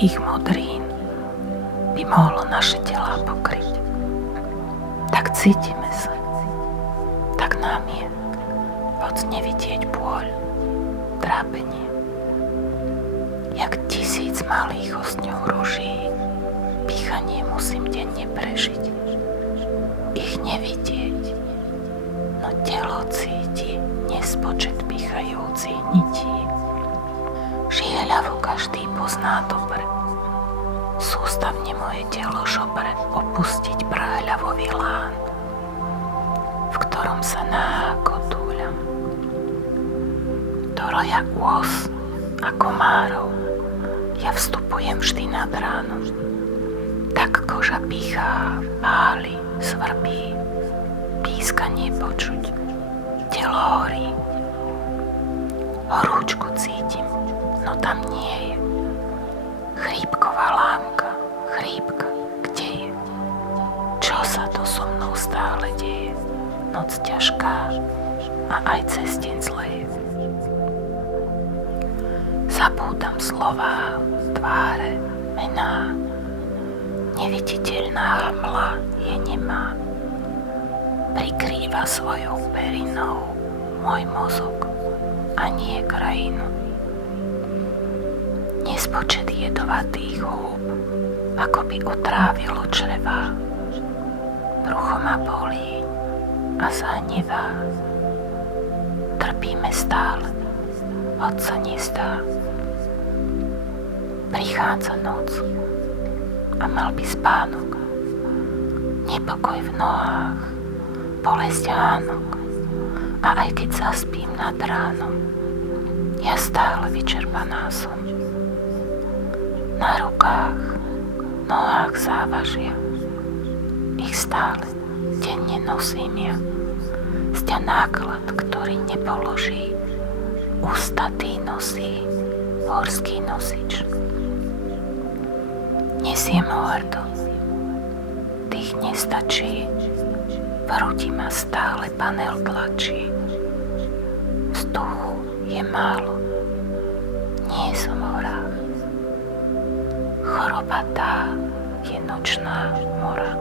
tichých modrín by mohlo naše telá pokryť. Tak cítime sa, tak nám je, hoď nevidieť bôľ, trápenie. Jak 1000 malých ostňov ruží, pýchanie musím denne prežiť. Ich nevidieť, no telo cíti nespočet pýchajúcich nití. Žieľavu každý pozná dobre, sústavne moje telo žobre opustiť práhľavový lán, v ktorom sa náko túľam. Do roja ôs a komárov ja vstupujem vždy nad ránom. Tak koža pýchá, páli, svrbí, pískanie počuť, telo horí. Horúčku cítim, no tam nie je. Chrípková lámka, chrípka, kde je? Čo sa to so mnou stále deje? Noc ťažká a aj cez deň zleje. Zabúdam slová, tváre, mená. Neviditeľná hmla je nemá. Prikrýva svojou perinou môj mozog a nie krajinu. Nespočet jedovatých húb ako by otrávilo črevá. Brucho ma bolí a zahnevá. Trpíme stále, hoď sa nezdá. Prichádza noc a mal by spánok, nepokoj v nohách, bolesť hánok. A aj keď zaspím nad ránom, ja stále vyčerpaná som. Na rukách, nohách závažia, ich stále denne nosím ja. Sťa náklad, ktorý nepoloží, ústatý nosí horský nosič. Nesiem ho hrdo, tých nestačí, v hrudi ma stále panel tlačí. Vzduchu je málo, nie som v horách. Choroba tá je nočná mora.